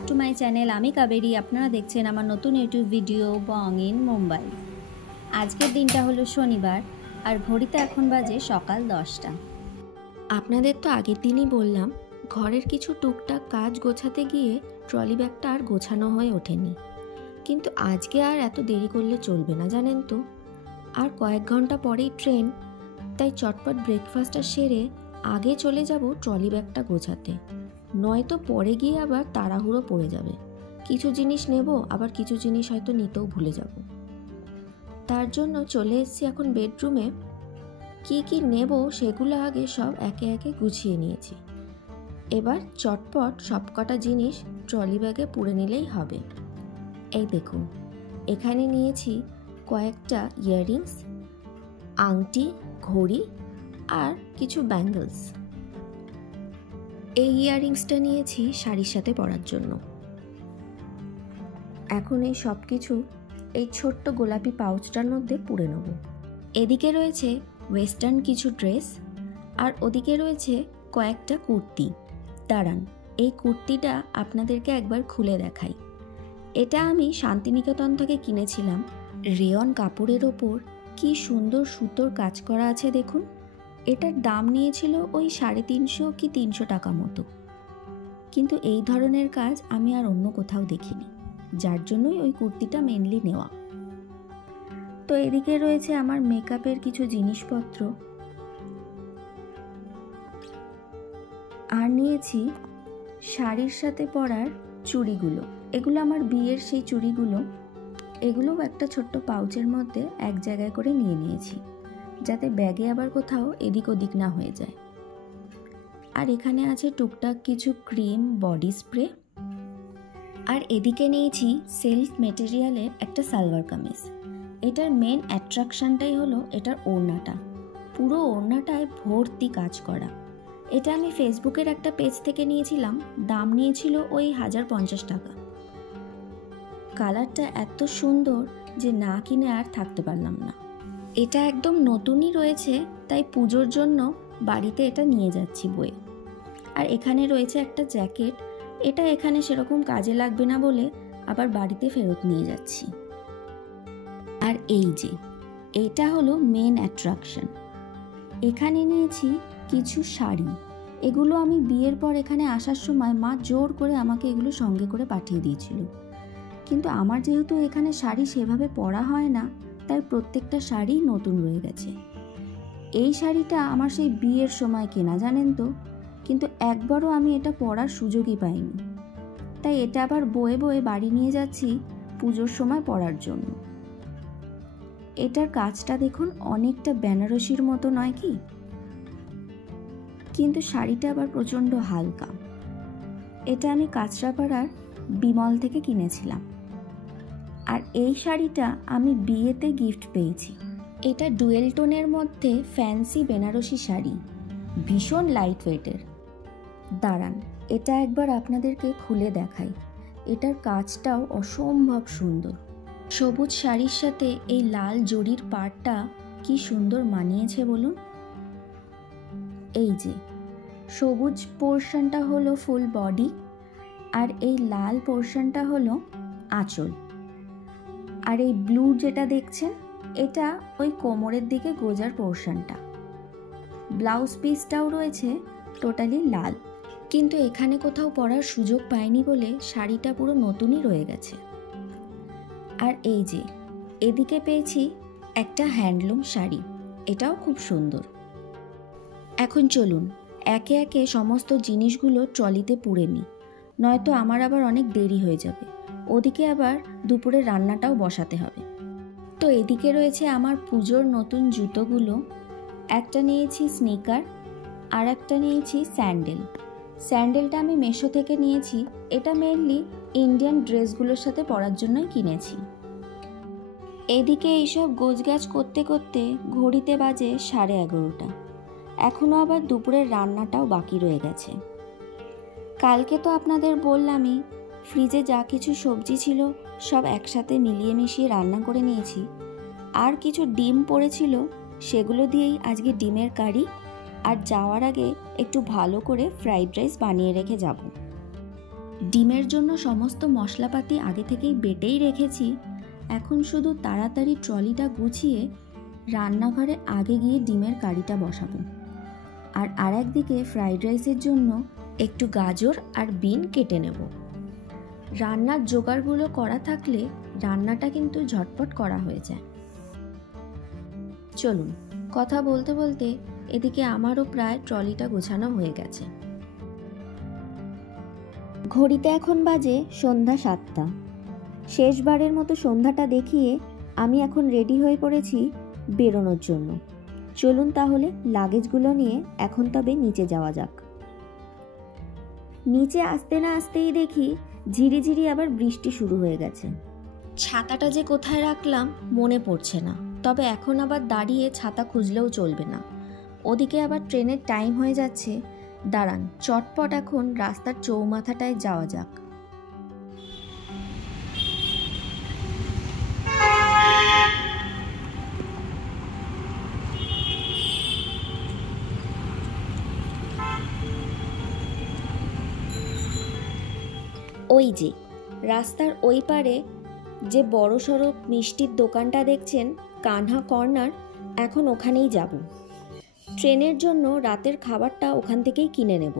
Back to my channel. আমি কাবেরী, আপনারা দেখছেন আমার নতুন YouTube video Bong in Mumbai. আজকের দিনটা হলো শনিবার আর ঘড়িতে এখন বাজে সকাল 10টা। আপনাদের তো আগের দিনই বললাম ঘরের কিছু টুকটাক কাজ গোছাতে গিয়ে ট্রলি ব্যাগটা আর গোছানো হয়ে ওঠেনি, কিন্তু আজকে আর এত দেরি করলে চলবে না জানেন তো। আর কয়েক ঘন্টা পরেই ট্রেন, তাই চটপট ব্রেকফাস্টটা সেরে আগে চলে যাব ট্রলি ব্যাগটা গোছাতে, নয়তো পরে গিয়ে আবার তাড়াহুড়ো পড়ে যাবে। কিছু জিনিস নেব, আবার কিছু জিনিস হয়তো নিতেও ভুলে যাব। তার জন্য চলে এসেছি এখন বেডরুমে। কি কি নেব সেগুলো আগে সব একে একে গুছিয়ে নিয়েছি। এবার চটপট সবকটা জিনিস ট্রলি ব্যাগে পুরে নিলেই হবে। এই দেখুন, এখানে নিয়েছি কয়েকটা ইয়াররিংস, আংটি, ঘড়ি আর কিছু ব্যাঙ্গলস। এই ইয়াররিংসটা নিয়েছি শাড়ির সাথে পরার জন্য। এখন এই সব কিছু এই ছোট্ট গোলাপি পাউচটার মধ্যে পুরে নেব। এদিকে রয়েছে ওয়েস্টার্ন কিছু ড্রেস আর ওদিকে রয়েছে কয়েকটা কুর্তি। দাঁড়ান, এই কুর্তিটা আপনাদেরকে একবার খুলে দেখাই। এটা আমি শান্তিনিকেতন থেকে কিনেছিলাম। রেয়ন কাপড়ের ওপর কি সুন্দর সুতোর কাজ করা আছে দেখুন। এটার দাম নিয়েছিল ওই 350 কি 300 টাকা মতো, কিন্তু এই ধরনের কাজ আমি আর অন্য কোথাও দেখিনি, যার জন্যই ওই কুর্তিটা মেনলি নেওয়া। তো এদিকে রয়েছে আমার মেকআপের কিছু জিনিসপত্র, আর নিয়েছি শাড়ির সাথে পরার চুড়িগুলো। এগুলো আমার বিয়ের সেই চুড়িগুলো। এগুলোও একটা ছোট্ট পাউচের মধ্যে এক জায়গায় করে নিয়ে নিয়েছি, যাতে ব্যাগে আবার কোথাও এদিক ওদিক না হয়ে যায়। আর এখানে আছে টুকটাক কিছু ক্রিম, বডি স্প্রে। আর এদিকে নিয়েছি সিল্ক মেটেরিয়ালের একটা সালোয়ার কামিজ। এটার মেন অ্যাট্রাকশনটাই হলো এটার ওড়নাটা। পুরো ওড়নাটায় ভর্তি কাজ করা। এটা আমি ফেসবুকের একটা পেজ থেকে নিয়েছিলাম, দাম নিয়েছিল ওই 1050 টাকা। কালারটা এত সুন্দর যে না কিনে আর থাকতে পারলাম না। এটা একদম নতুনই রয়েছে, তাই পুজোর জন্য বাড়িতে এটা নিয়ে যাচ্ছি বয়ে। আর এখানে রয়েছে একটা জ্যাকেট। এটা এখানে সেরকম কাজে লাগবে না বলে আবার বাড়িতে ফেরত নিয়ে যাচ্ছি। আর এই যে এটা হলো মেন অ্যাট্রাকশন। এখানে নিয়েছি কিছু শাড়ি। এগুলো আমি বিয়ের পর এখানে আসার সময় মা জোর করে আমাকে এগুলো সঙ্গে করে পাঠিয়ে দিয়েছিল, কিন্তু আমার যেহেতু এখানে শাড়ি সেভাবে পরা হয় না, তাই প্রত্যেকটা শাড়ি নতুন রয়ে গেছে। এই শাড়িটা আমার সেই বিয়ের সময় কেনা জানেন তো, কিন্তু একবারও আমি এটা পরার সুযোগই পাইনি, তাই এটা আবার বয়ে বয়ে বাড়ি নিয়ে যাচ্ছি পুজোর সময় পরার জন্য। এটার কাজটা দেখুন, অনেকটা বেনারসির মতো নয় কি? কিন্তু শাড়িটা আবার প্রচণ্ড হালকা। এটা আমি কাঁচরাপাড়ার বিমল থেকে কিনেছিলাম। আর এই শাড়িটা আমি বিয়েতে গিফট পেয়েছি। এটা ডুয়েল টোনের মধ্যে ফ্যান্সি বেনারসি শাড়ি, ভীষণ লাইট ওয়েটের। দাঁড়ান, এটা একবার আপনাদেরকে খুলে দেখাই। এটার কাজটাও অসম্ভব সুন্দর। সবুজ শাড়ির সাথে এই লাল জরির পাড়টা কি সুন্দর মানিয়েছে বলুন। এই যে সবুজ পোর্শনটা হলো ফুল বডি, আর এই লাল পোর্শনটা হলো আঁচল। আর এই ব্লু যেটা দেখছেন, এটা ওই কোমরের দিকে গোজার পোর্শনটা। ব্লাউজ পিসটাও রয়েছে টোটালি লাল, কিন্তু এখানে কোথাও পরার সুযোগ পাইনি বলে শাড়িটা পুরো নতুনই রয়ে গেছে। আর এই যে এদিকে পেয়েছি একটা হ্যান্ডলুম শাড়ি, এটাও খুব সুন্দর। এখন চলুন একে একে সমস্ত জিনিসগুলো ট্রলিতে পুরে নিই, নয়তো আমার আবার অনেক দেরি হয়ে যাবে। ওদিকে আবার দুপুরে রান্নাটাও বসাতে হবে। তো এদিকে রয়েছে আমার পুজোর নতুন জুতোগুলো। একটা নিয়েছি স্নিকার, আর একটা নিয়েছি স্যান্ডেল। স্যান্ডেলটা আমি মেশো থেকে নিয়েছি। এটা মেনলি ইন্ডিয়ান ড্রেসগুলোর সাথে পরার জন্যই কিনেছি। এদিকে এইসব গোছগাছ করতে করতে ঘড়িতে বাজে 11:30। এখনও আবার দুপুরের রান্নাটাও বাকি রয়ে গেছে। কালকে তো আপনাদের বললামই ফ্রিজে যা কিছু সবজি ছিল সব একসাথে মিলিয়ে মিশিয়ে রান্না করে নিয়েছি। আর কিছু ডিম পড়েছিল, সেগুলো দিয়েই আজকে ডিমের কারি, আর যাওয়ার আগে একটু ভালো করে ফ্রাইড রাইস বানিয়ে রেখে যাব। ডিমের জন্য সমস্ত মশলাপাতি আগে থেকেই বেটেই রেখেছি। এখন শুধু তাড়াতাড়ি ট্রলিটা গুছিয়ে রান্নাঘরে আগে গিয়ে ডিমের কারিটা বসাবো। আর একদিকে ফ্রাইড রাইসের জন্য একটু গাজর আর বিন কেটে নেব। রান্নার জোগাড়গুলো করা থাকলে রান্নাটা কিন্তু ঝটপট করা হয়ে যায়। চলুন, কথা বলতে বলতে এদিকে আমারও প্রায় ট্রলিটা গোছানো হয়ে গেছে। ঘড়িতে এখন বাজে সন্ধ্যা 7টা। শেষবারের মতো সন্ধ্যাটা দেখিয়ে আমি এখন রেডি হয়ে পড়েছি বেরোনোর জন্য। চলুন তাহলে লাগেজগুলো নিয়ে এখন তবে নিচে যাওয়া যাক। নিচে আসতে না আসতেই দেখি ঝিরিঝিরি আবার বৃষ্টি শুরু হয়ে গেছে। ছাতাটা যে কোথায় রাখলাম মনে পড়ছে না, তবে এখন আবার দাঁড়িয়ে ছাতা খুঁজলেও চলবে না। ওদিকে আবার ট্রেনের টাইম হয়ে যাচ্ছে। দাঁড়ান, চটপট এখন রাস্তার চৌমাথাটায় যাওয়া যাক। ওই যে রাস্তার ওই পারে যে বড় সড়ো মিষ্টির দোকানটা দেখছেন, কানহা কর্নার, এখন ওখানেই যাব। ট্রেনের জন্য রাতের খাবারটা ওখান থেকেই কিনে নেব।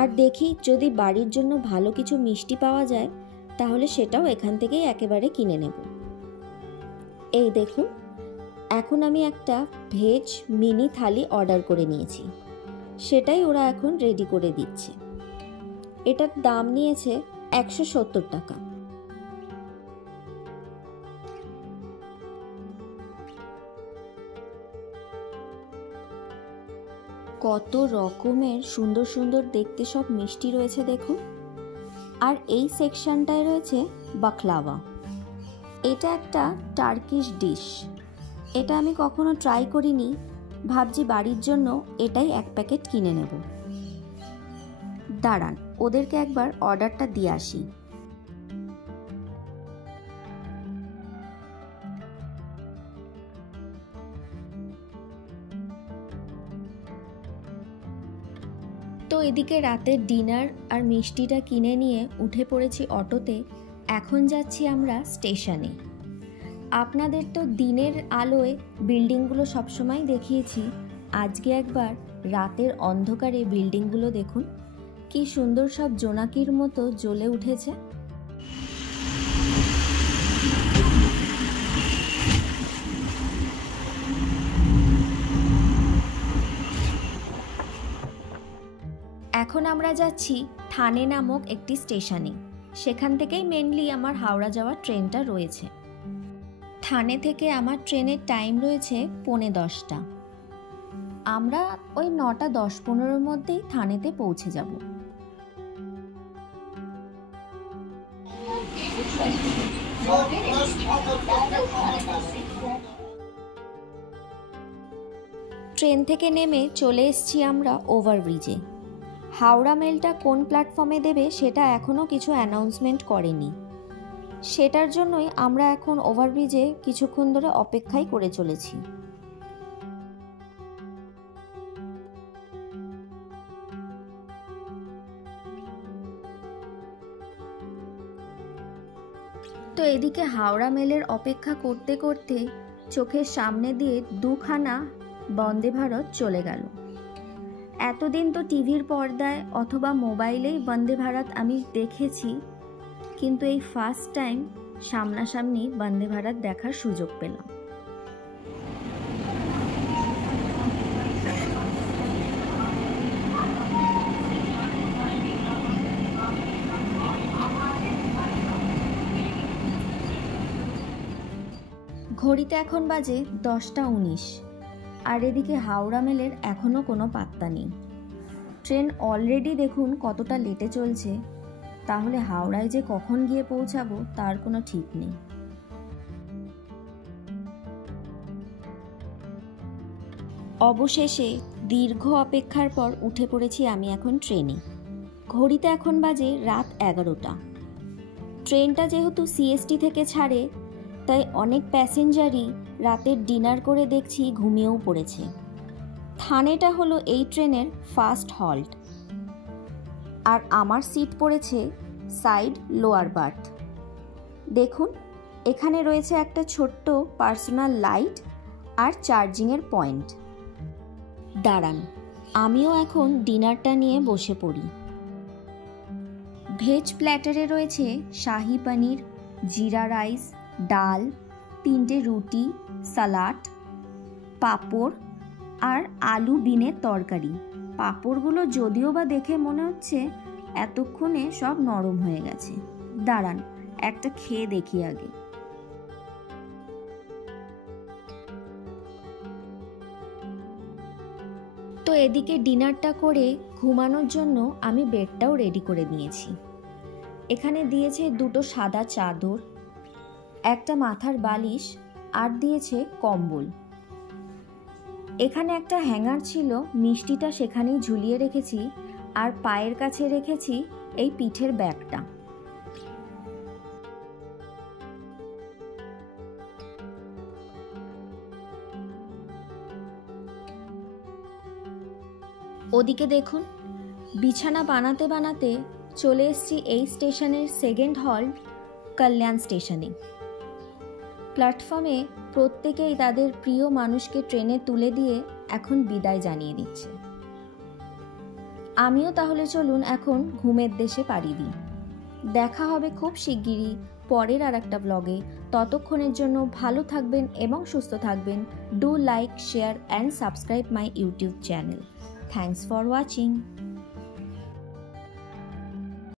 আর দেখি যদি বাড়ির জন্য ভালো কিছু মিষ্টি পাওয়া যায় তাহলে সেটাও এখান থেকেই একেবারে কিনে নেব। এই দেখুন, এখন আমি একটা ভেজ মিনি থালি অর্ডার করে নিয়েছি। সেটাই ওরা এখন রেডি করে দিচ্ছে। এটার দাম নিয়েছে 170 টাকা। কত রকমের সুন্দর সুন্দর দেখতে সব মিষ্টি রয়েছে দেখুন। আর এই সেকশনটায় রয়েছে বাকলাওয়া। এটা একটা টার্কিশ ডিশ। এটা আমি কখনো ট্রাই করিনি, ভাবছি বাড়ির জন্য এটাই 1 প্যাকেট কিনে নেব। দাঁড়ান, ওদেরকে একবার অর্ডারটা দিয়ে আসি। তো এদিকে রাতের ডিনার আর মিষ্টিটা কিনে নিয়ে উঠে পড়েছি অটোতে। এখন যাচ্ছি আমরা স্টেশনে। আপনাদের তো দিনের আলোয় বিল্ডিংগুলো সবসময় দেখিয়েছি, আজকে একবার রাতের অন্ধকারে বিল্ডিংগুলো দেখুন, কি সুন্দর সব জোনাকির মতো জ্বলে উঠেছে। এখন আমরা যাচ্ছি থানে নামক একটি স্টেশনে। সেখান থেকেই মেনলি আমার হাওড়া যাওয়ার ট্রেনটা রয়েছে। থানে থেকে আমার ট্রেনের টাইম রয়েছে 10:45। আমরা ওই 9:10-15 মধ্যেই থানেতে পৌঁছে যাব। ট্রেন থেকে নেমে চলে এসেছি আমরা ওভারব্রিজে। হাওড়া মেলটা কোন প্ল্যাটফর্মে দেবে সেটা এখনও কিছু অ্যানাউন্সমেন্ট করেনি। সেটার জন্যই আমরা এখন ওভারব্রিজে কিছুক্ষণ ধরে অপেক্ষাই করে চলেছি। তো এদিকে হাওড়া মেলের অপেক্ষা করতে করতে চোখের সামনে দিয়ে 2খানা বন্দে ভারত চলে গেল। এতদিন তো টিভির পর্দায় অথবা মোবাইলেই বন্দে ভারত আমি দেখেছি, কিন্তু এই ফার্স্ট টাইম সামনাসামনি বন্দে ভারত দেখার সুযোগ পেলাম। ঘড়িতে এখন বাজে 10:19। আর এদিকে হাওড়া মেলের এখনও কোনো পাত্তা নেই। ট্রেন অলরেডি দেখুন কতটা লেটে চলছে, তাহলে হাওড়ায় যে কখন গিয়ে পৌঁছাবো তার কোনো ঠিক নেই। অবশেষে দীর্ঘ অপেক্ষার পর উঠে পড়েছি আমি এখন ট্রেনে। ঘড়িতে এখন বাজে রাত 11টা। ট্রেনটা যেহেতু সিএসটি থেকে ছাড়ে, তাই অনেক প্যাসেঞ্জারই রাতের ডিনার করে দেখছি ঘুমিয়েও পড়েছে। থানেটা হলো এই ট্রেনের ফার্স্ট হল্ট। আর আমার সিট পড়েছে সাইড লোয়ার বার্থ। দেখুন, এখানে রয়েছে একটা ছোট্ট পার্সোনাল লাইট আর চার্জিংয়ের পয়েন্ট। দাঁড়ান, আমিও এখন ডিনারটা নিয়ে বসে পড়ি। ভেজ প্ল্যাটারে রয়েছে শাহি পনির, জিরা রাইস, ডাল, 3টে রুটি, সালাড, পাঁপড় আর আলু বিনের তরকারি। পাঁপড়গুলো যদিও বা দেখে মনে হচ্ছে এতক্ষণে সব নরম হয়ে গেছে। দাঁড়ান, একটা খেয়ে দেখি আগে। তো এদিকে ডিনারটা করে ঘুমানোর জন্য আমি বেডটাও রেডি করে নিয়েছি। এখানে দিয়েছে 2টো সাদা চাদর, একটা মাথার বালিশ আর দিয়েছে কম্বল। এখানে একটা হ্যাঙ্গার ছিল, মিষ্টিটা সেখানেই ঝুলিয়ে রেখেছি আর পায়ের কাছে রেখেছি এই পিঠের ব্যাগটা। ওদিকে দেখুন, বিছানা বানাতে বানাতে চলে এসেছি এই স্টেশনের সেকেন্ড হল্ট কল্যাণ স্টেশনে। প্ল্যাটফর্মে প্রত্যেকেই তাদের প্রিয় মানুষকে ট্রেনে তুলে দিয়ে এখন বিদায় জানিয়ে দিচ্ছে। আমিও তাহলে চলুন এখন ঘুমের দেশে পাড়ি দিই। দেখা হবে খুব শিগগিরই পরের আর একটা ব্লগে। ততক্ষণের জন্য ভালো থাকবেন এবং সুস্থ থাকবেন। Do like, share and subscribe my YouTube channel. Thanks for watching.